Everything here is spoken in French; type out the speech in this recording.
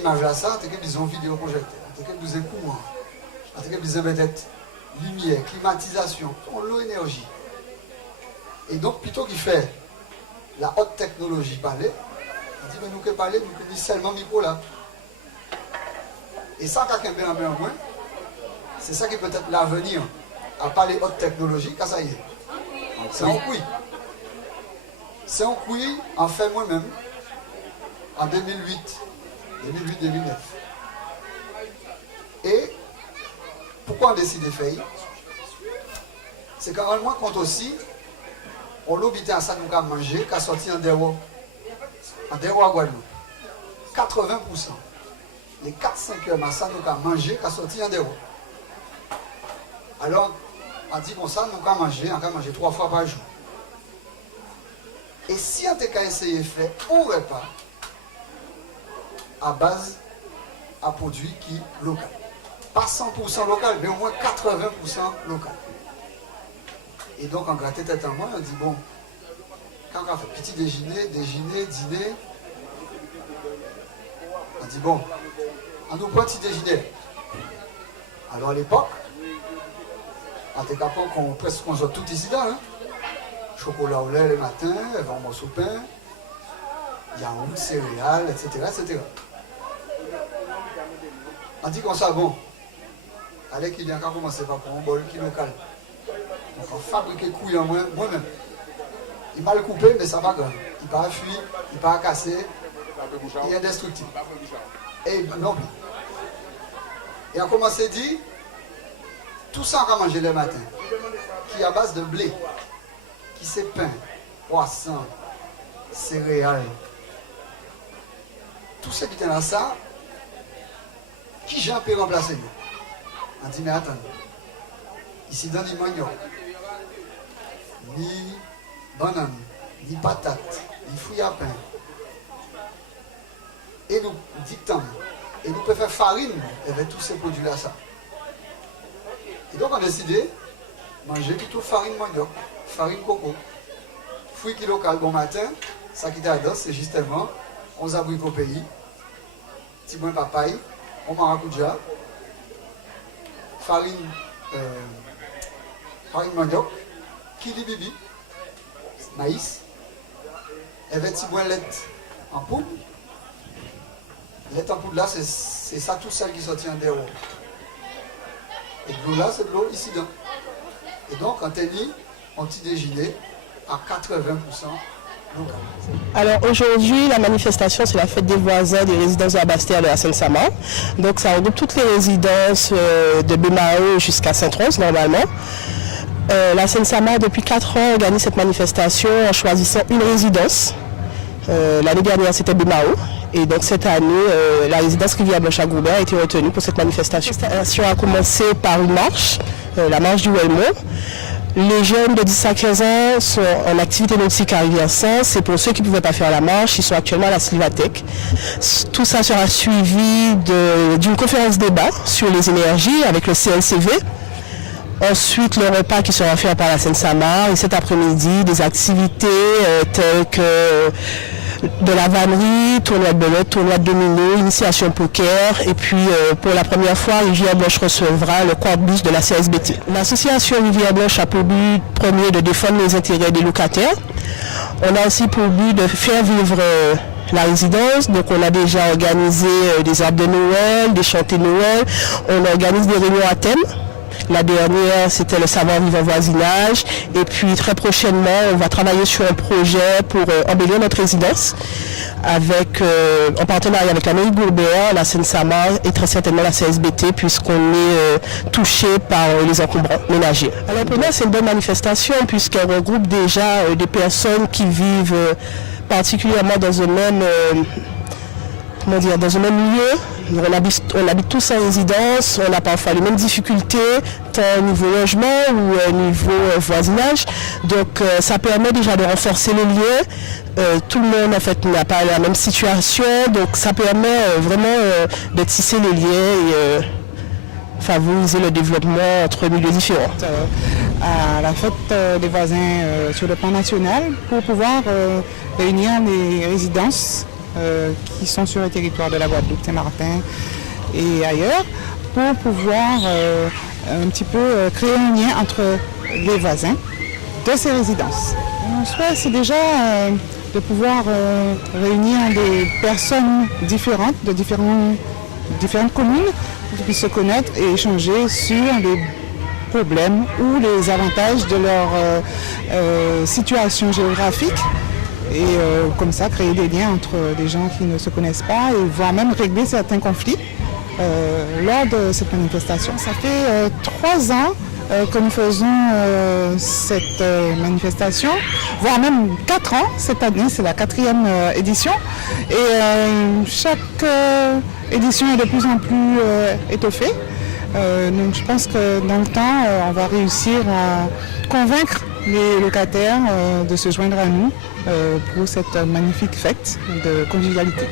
image là, ça, c'est que disons vidéoprojecteur, c'est que disons courant, c'est que disons peut-être lumière, climatisation, on l'eau énergie. Et donc plutôt qu'il fait la haute technologie parler, on dit mais nous que parler, nous que seulement micro là. Et ça quelqu'un bien en moins, c'est ça qui peut être l'avenir, à parler haute technologie, car ça y est. C'est un couille. C'est un couille en fait moi-même en 2008-2009. Et pourquoi on décide de faire? C'est qu'en moins compte aussi, on l'obité à ça nous a mangé, qu'à sortir en déro à Guadeloupe. 80%. Les 4-5 heures, ça nous a mangé, qu'à sortir en déro. Alors, on dit comme ça, nous avons mangé 3 fois par jour. Et si on a essayé de faire un repas à base à produits qui local. Pas 100% local, mais au moins 80% local. Et donc, en gratté tête en moi, on dit bon, quand on fait petit déjeuner, dîner, on dit bon, on nous prend petit déjeuner. Alors à l'époque, en tout cas, presque on sort tout ici là, hein? Chocolat au lait le matin, un morceau de pain, yaourt, céréales, etc. On dit qu'on ça bon. Allez qu'il y a qu'à commencer par prendre un bol qui est local. Donc on fabrique les couilles en moi-même. Il va le couper, mais ça va grave. Il ne va pas fuir, il ne va pas casser. Il est indestructible. Et non plus. Et on commence à dire, tout ça on va manger le matin, qui est à base de blé, qui c'est pain, poisson, céréales. Tout ce qui est dans ça, qui j'en peux remplacer nous? On dit, mais attends, ici dans ni manioc, ni banane, ni patate, ni fouille à pain. Et nous dictons, et nous pouvons faire farine avec tous ces produits-là. Ça. Et donc on a décidé de manger plutôt farine manioc, farine coco, fruits qui local bon matin, ça qui est dedans, c'est justement 11 abricots pays, petit moins papaye, on maracuja, farine manioc, kili bibi, maïs, avec petit moins lait en poudre. Lait en poudre là, c'est ça tout seul qui sortit en dehors. Et de l'eau là, c'est de l'eau ici dedans. Et donc, quand elle dit, on petit déjeuner à 80% local. Alors aujourd'hui, la manifestation, c'est la fête des voisins des résidences de la Bastère de la Seine-Saint-Marc. Donc ça regroupe toutes les résidences de Bémao jusqu'à Sainte-Rose normalement. La Seine-Saint-Marc, depuis 4 ans, organise cette manifestation en choisissant une résidence. L'année dernière, c'était Bémao. Et donc cette année, la résidence Rivière-Blanche-à-Goubert a été retenue pour cette manifestation. La manifestation a commencé par une marche, la marche du Huelmont. Les jeunes de 10 à 15 ans sont en activité nautique à Rivière-Sens. Et pour ceux qui ne pouvaient pas faire la marche, ils sont actuellement à la Sylvathèque. Tout ça sera suivi d'une conférence débat sur les énergies avec le CLCV. Ensuite, le repas qui sera fait par la Seine-Saint-Marc. Et cet après-midi, des activités telles que de la vannerie, tournoi de belote, tournoi de domino, initiation poker. Et puis, pour la première fois, Rivière-Blanche recevra le corpus de la CSBT. L'association Rivière-Blanche a pour but premier de défendre les intérêts des locataires. On a aussi pour but de faire vivre la résidence. Donc, on a déjà organisé des arbres de Noël, des chantées de Noël. On organise des réunions à thème. La dernière, c'était le savoir-vivre voisinage. Et puis, très prochainement, on va travailler sur un projet pour embellir notre résidence en partenariat avec la mairie de Gourbert, la Seine-Saint-Marc et très certainement la CSBT, puisqu'on est touché par les encombrants ménagers. Alors, pour moi, c'est une bonne manifestation, puisqu'elle regroupe déjà des personnes qui vivent particulièrement dans un même... dans un même lieu. On habite tous en résidence, on a parfois les mêmes difficultés, tant au niveau logement ou au niveau voisinage. Donc ça permet déjà de renforcer les liens. Tout le monde en fait n'a pas la même situation, donc ça permet vraiment de tisser les liens et favoriser le développement entre milieux différents. À la fête des voisins sur le plan national pour pouvoir réunir les résidences qui sont sur le territoire de la Guadeloupe, Saint-Martin et ailleurs, pour pouvoir un petit peu créer un lien entre les voisins de ces résidences. Mon souhait, c'est déjà de pouvoir réunir des personnes différentes, de différentes communes, pour qu'ils puissent se connaître et échanger sur les problèmes ou les avantages de leur situation géographique. Et comme ça, créer des liens entre des gens qui ne se connaissent pas et voire même régler certains conflits lors de cette manifestation. Ça fait 3 ans que nous faisons cette manifestation, voire même 4 ans. Cette année, c'est la 4e édition. Et chaque édition est de plus en plus étoffée. Donc je pense que dans le temps, on va réussir à convaincre les locataires de se joindre à nous pour cette magnifique fête de convivialité.